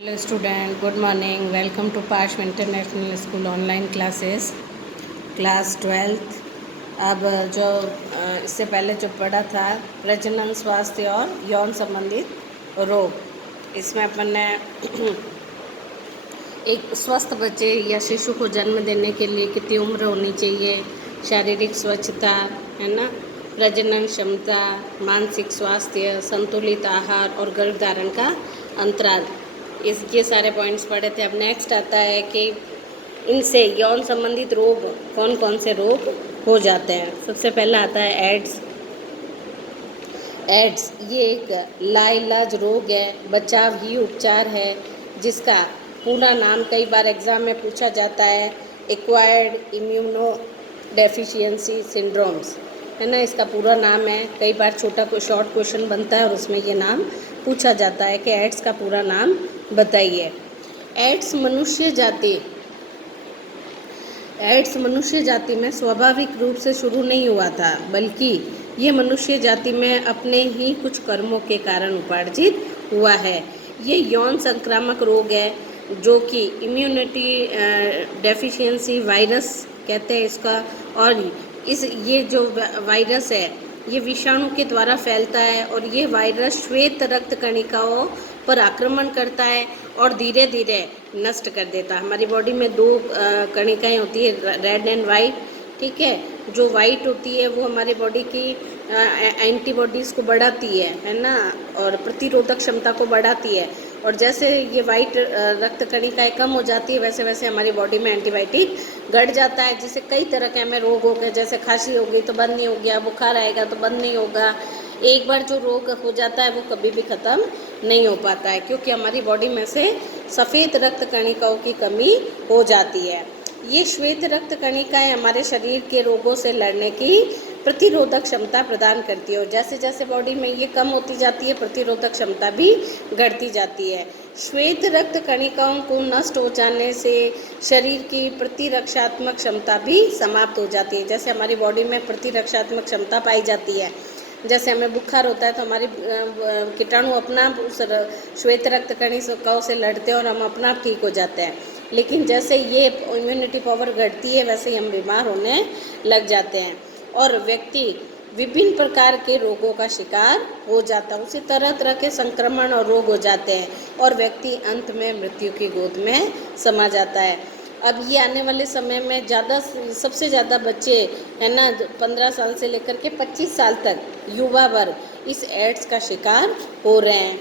Hello student, good morning. Welcome to Parshva international school online classes, class 12th। अब जो इससे पहले जो पढ़ा था प्रजनन, स्वास्थ्य और यौन संबंधित रोग, इसमें अपन ने एक स्वस्थ बच्चे या शिशु को जन्म देने के लिए कितनी उम्र होनी चाहिए, शारीरिक स्वच्छता है ना, प्रजनन क्षमता, मानसिक स्वास्थ्य, संतुलित आहार और गर्भधारण का अंतराल, ये सारे पॉइंट्स पढ़े थे। अब नेक्स्ट आता है कि इनसे यौन संबंधित रोग कौन कौन से रोग हो जाते हैं। सबसे पहला आता है एड्स। एड्स ये एक लाइलाज रोग है, बचाव ही उपचार है, जिसका पूरा नाम कई बार एग्जाम में पूछा जाता है, एक्वायर्ड इम्यूनो डेफिशिएंसी सिंड्रोम्स, है ना, इसका पूरा नाम है। कई बार छोटा कोई शॉर्ट क्वेश्चन बनता है और उसमें ये नाम पूछा जाता है कि एड्स का पूरा नाम बताइए। एड्स मनुष्य जाति में स्वाभाविक रूप से शुरू नहीं हुआ था, बल्कि ये मनुष्य जाति में अपने ही कुछ कर्मों के कारण उपार्जित हुआ है। ये यौन संक्रामक रोग है, जो कि इम्यूनिटी डेफिशिएंसी वायरस कहते हैं इसका। और ये जो वायरस है ये विषाणु के द्वारा फैलता है, और ये वायरस श्वेत रक्त कणिकाओं पर आक्रमण करता है और धीरे धीरे नष्ट कर देता है। हमारी बॉडी में दो कणिकाएं होती है, रेड एंड वाइट, ठीक है। जो वाइट होती है वो हमारी बॉडी की एंटीबॉडीज़ को बढ़ाती है ना, और प्रतिरोधक क्षमता को बढ़ाती है। और जैसे ये वाइट रक्त कणिकाएं कम हो जाती है, वैसे वैसे हमारी बॉडी में एंटीबायोटिक घट जाता है, जिससे कई तरह के हमें रोग हो गए। जैसे खांसी हो गई तो बंद नहीं हो गया, बुखार आएगा तो बंद नहीं होगा। एक बार जो रोग हो जाता है वो कभी भी ख़त्म नहीं हो पाता है, क्योंकि हमारी बॉडी में से सफ़ेद रक्त कणिकाओं की कमी हो जाती है। ये श्वेत रक्त कणिकाएं हमारे शरीर के रोगों से लड़ने की प्रतिरोधक क्षमता प्रदान करती है, और जैसे जैसे बॉडी में ये कम होती जाती है, प्रतिरोधक क्षमता भी घटती जाती है। श्वेत रक्त कणिकाओं को नष्ट हो जाने से शरीर की प्रतिरक्षात्मक क्षमता भी समाप्त हो जाती है। जैसे हमारी बॉडी में प्रतिरक्षात्मक क्षमता पाई जाती है, जैसे हमें बुखार होता है तो हमारी कीटाणु अपना उस श्वेत रक्त कणिकाओं से लड़ते हैं और हम अपना आप ठीक हो जाते हैं। लेकिन जैसे ये इम्यूनिटी पावर घटती है, वैसे ही हम बीमार होने लग जाते हैं और व्यक्ति विभिन्न प्रकार के रोगों का शिकार हो जाता है। उसी तरह तरह के संक्रमण और रोग हो जाते हैं और व्यक्ति अंत में मृत्यु की गोद में समा जाता है। अब ये आने वाले समय में सबसे ज़्यादा बच्चे, है ना, 15 साल से लेकर के 25 साल तक युवा वर्ग इस एड्स का शिकार हो रहे हैं।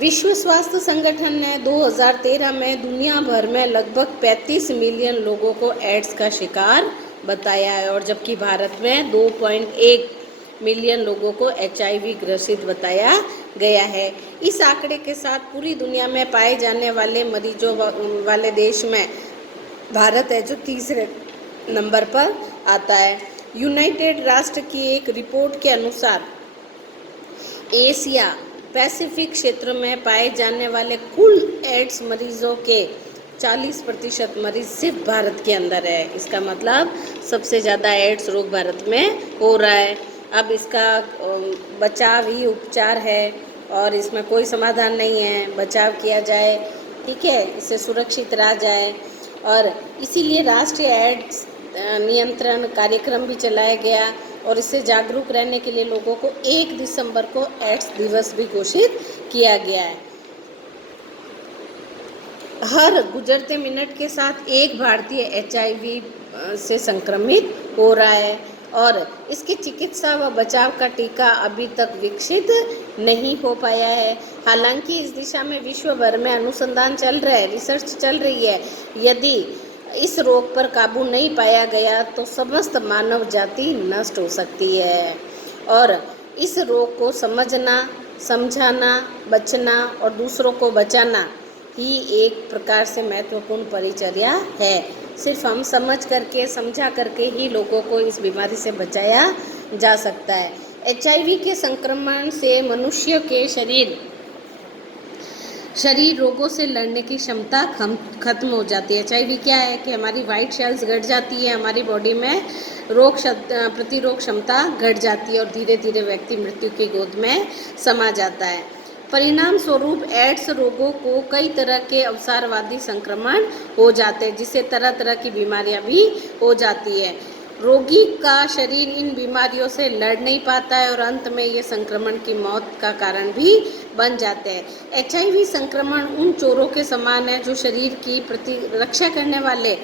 विश्व स्वास्थ्य संगठन ने 2013 में दुनिया भर में लगभग 35 मिलियन लोगों को एड्स का शिकार बताया है, और जबकि भारत में 2.1 मिलियन लोगों को HIV ग्रसित बताया गया है। इस आंकड़े के साथ पूरी दुनिया में पाए जाने वाले मरीजों वाले देश में भारत है, जो तीसरे नंबर पर आता है। यूनाइटेड राष्ट्र की एक रिपोर्ट के अनुसार एशिया पैसिफिक क्षेत्र में पाए जाने वाले कुल एड्स मरीजों के 40% मरीज सिर्फ भारत के अंदर है। इसका मतलब सबसे ज़्यादा एड्स रोग भारत में हो रहा है। अब इसका बचाव ही उपचार है और इसमें कोई समाधान नहीं है। बचाव किया जाए, ठीक है, इससे सुरक्षित रहा जाए, और इसीलिए राष्ट्रीय एड्स नियंत्रण कार्यक्रम भी चलाया गया, और इससे जागरूक रहने के लिए लोगों को 1 दिसंबर को एड्स दिवस भी घोषित किया गया है। हर गुजरते मिनट के साथ एक भारतीय HIV से संक्रमित हो रहा है, और इसकी चिकित्सा व बचाव का टीका अभी तक विकसित नहीं हो पाया है। हालांकि इस दिशा में विश्व भर में अनुसंधान चल रहा है, रिसर्च चल रही है। यदि इस रोग पर काबू नहीं पाया गया तो समस्त मानव जाति नष्ट हो सकती है, और इस रोग को समझना, समझाना, बचना और दूसरों को बचाना ही एक प्रकार से महत्वपूर्ण परिचर्या है। सिर्फ हम समझ करके, समझा करके ही लोगों को इस बीमारी से बचाया जा सकता है। HIV के संक्रमण से मनुष्य के शरीर रोगों से लड़ने की क्षमता खत्म हो जाती है। HIV क्या है कि हमारी वाइट सेल्स घट जाती है, हमारी बॉडी में प्रतिरोध क्षमता घट जाती है और धीरे धीरे व्यक्ति मृत्यु की गोद में समा जाता है। परिणाम स्वरूप एड्स रोगों को कई तरह के अवसारवादी संक्रमण हो जाते हैं, जिससे तरह तरह की बीमारियां भी हो जाती है। रोगी का शरीर इन बीमारियों से लड़ नहीं पाता है और अंत में ये संक्रमण की मौत का कारण भी बन जाते हैं। HIV संक्रमण उन चोरों के समान है जो शरीर की प्रतिरक्षा करने वाले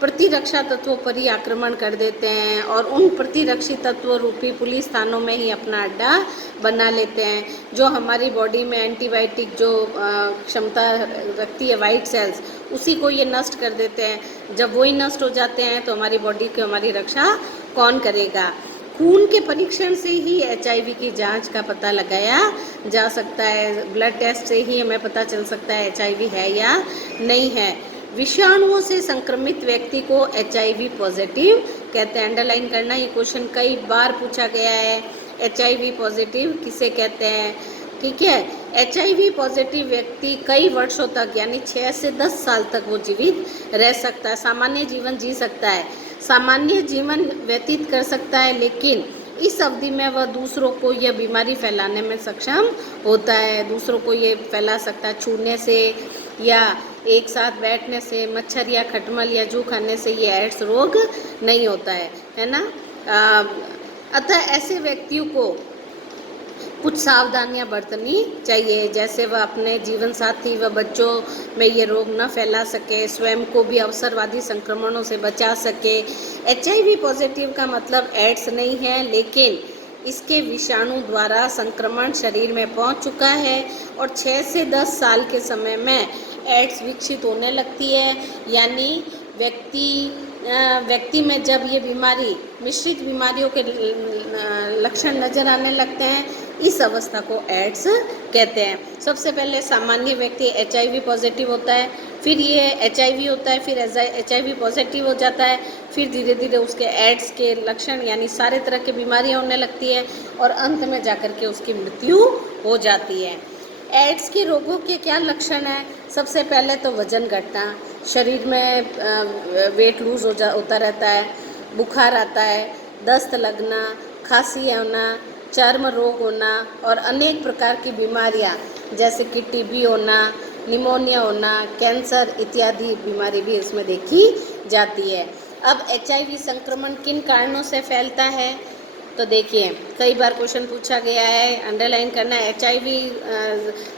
प्रतिरक्षा तत्वों पर ही आक्रमण कर देते हैं और उन प्रतिरक्षी तत्व रूपी पुलिस स्थानों में ही अपना अड्डा बना लेते हैं। जो हमारी बॉडी में एंटीबायोटिक जो क्षमता रखती है वाइट सेल्स, उसी को ये नष्ट कर देते हैं। जब वही नष्ट हो जाते हैं तो हमारी बॉडी की हमारी रक्षा कौन करेगा। खून के परीक्षण से ही HIV की जांच का पता लगाया जा सकता है। ब्लड टेस्ट से ही हमें पता चल सकता है HIV है या नहीं है। विषाणुओं से संक्रमित व्यक्ति को HIV पॉजिटिव कहते हैं। अंडरलाइन करना, ये क्वेश्चन कई बार पूछा गया है। HIV पॉजिटिव किसे कहते हैं, ठीक है। HIV पॉजिटिव व्यक्ति कई वर्षों तक यानी 6 से 10 साल तक वो जीवित रह सकता है, सामान्य जीवन जी सकता है, सामान्य जीवन व्यतीत कर सकता है, लेकिन इस अवधि में वह दूसरों को यह बीमारी फैलाने में सक्षम होता है। दूसरों को ये फैला सकता है छूने से या एक साथ बैठने से, मच्छर या खटमल या जू खाने से ये एड्स रोग नहीं होता है ना। अतः ऐसे व्यक्तियों को कुछ सावधानियां बरतनी चाहिए, जैसे वह अपने जीवन साथी व बच्चों में ये रोग न फैला सके, स्वयं को भी अवसरवादी संक्रमणों से बचा सके। HIV पॉजिटिव का मतलब एड्स नहीं है, लेकिन इसके विषाणु द्वारा संक्रमण शरीर में पहुंच चुका है और 6 से 10 साल के समय में एड्स विकसित होने लगती है। यानी व्यक्ति में जब ये बीमारी मिश्रित बीमारियों के लक्षण नजर आने लगते हैं, इस अवस्था को एड्स कहते हैं। सबसे पहले सामान्य व्यक्ति HIV पॉजिटिव होता है, फिर ये HIV होता है, फिर HIV पॉजिटिव हो जाता है, फिर धीरे धीरे उसके एड्स के लक्षण यानी सारे तरह की बीमारियां होने लगती है और अंत में जाकर के उसकी मृत्यु हो जाती है। एड्स के रोगों के क्या लक्षण हैं? सबसे पहले तो वजन घटना, शरीर में वेट लूज होता रहता है, बुखार आता है, दस्त लगना, खांसी होना, चर्म रोग होना और अनेक प्रकार की बीमारियां जैसे कि TB होना, निमोनिया होना, कैंसर इत्यादि बीमारी भी इसमें देखी जाती है। अब HIV संक्रमण किन कारणों से फैलता है? तो देखिए, कई बार क्वेश्चन पूछा गया है, अंडरलाइन करना है। HIV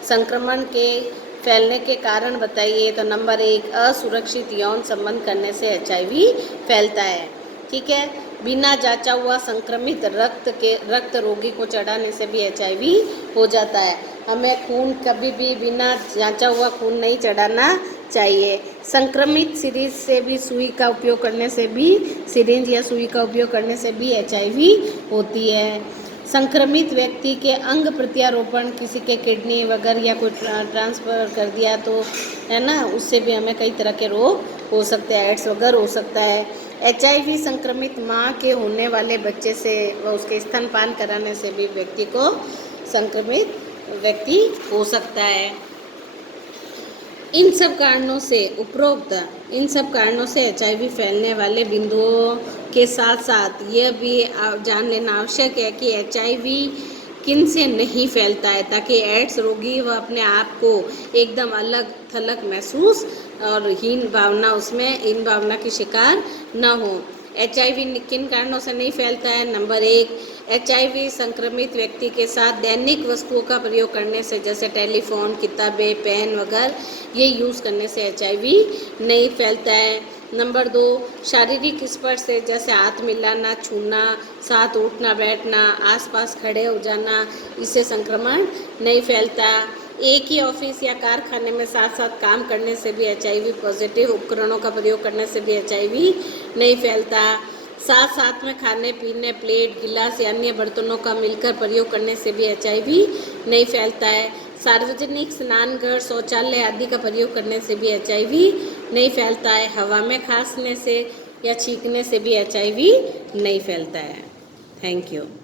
संक्रमण के फैलने के कारण बताइए। तो नंबर 1, असुरक्षित यौन संबंध करने से HIV फैलता है, ठीक है। बिना जांचा हुआ संक्रमित रक्त रोगी को चढ़ाने से भी HIV हो जाता है। हमें खून कभी भी बिना जांचा हुआ खून नहीं चढ़ाना चाहिए। संक्रमित सिरिंज से भी सुई का उपयोग करने से भी सिरिंज या सुई का उपयोग करने से भी HIV होती है। संक्रमित व्यक्ति के अंग प्रत्यारोपण, किसी के किडनी वगैरह या कोई ट्रांसफ़र कर दिया तो है ना, उससे भी हमें कई तरह के रोग हो सकते हैं, एड्स वगैरह हो सकता है। HIV संक्रमित माँ के होने वाले बच्चे से व उसके स्तनपान कराने से भी व्यक्ति को संक्रमित व्यक्ति हो सकता है। इन सब कारणों से HIV फैलने वाले बिंदुओं के साथ साथ यह भी जान लेना आवश्यक है कि HIV किन से नहीं फैलता है, ताकि एड्स रोगी वह अपने आप को एकदम अलग थलग महसूस और हीन भावना की शिकार न हो। HIV किन कारणों से नहीं फैलता है? नंबर 1, HIV संक्रमित व्यक्ति के साथ दैनिक वस्तुओं का प्रयोग करने से, जैसे टेलीफोन, किताबें, पेन वगैरह, ये यूज़ करने से HIV नहीं फैलता है। नंबर 2, शारीरिक स्पर्श से, जैसे हाथ मिलाना, छूना, साथ उठना बैठना, आसपास खड़े हो जाना, इससे संक्रमण नहीं फैलता। एक ही ऑफिस या कारखाने में साथ साथ काम करने से भी HIV पॉजिटिव, उपकरणों का प्रयोग करने से भी HIV नहीं फैलता। साथ में खाने पीने, प्लेट, गिलास या अन्य बर्तनों का मिलकर प्रयोग करने से भी HIV नहीं फैलता है। सार्वजनिक स्नानघर, शौचालय आदि का प्रयोग करने से भी HIV नहीं फैलता है। हवा में खांसने से या छींकने से भी HIV नहीं फैलता है। Thank you.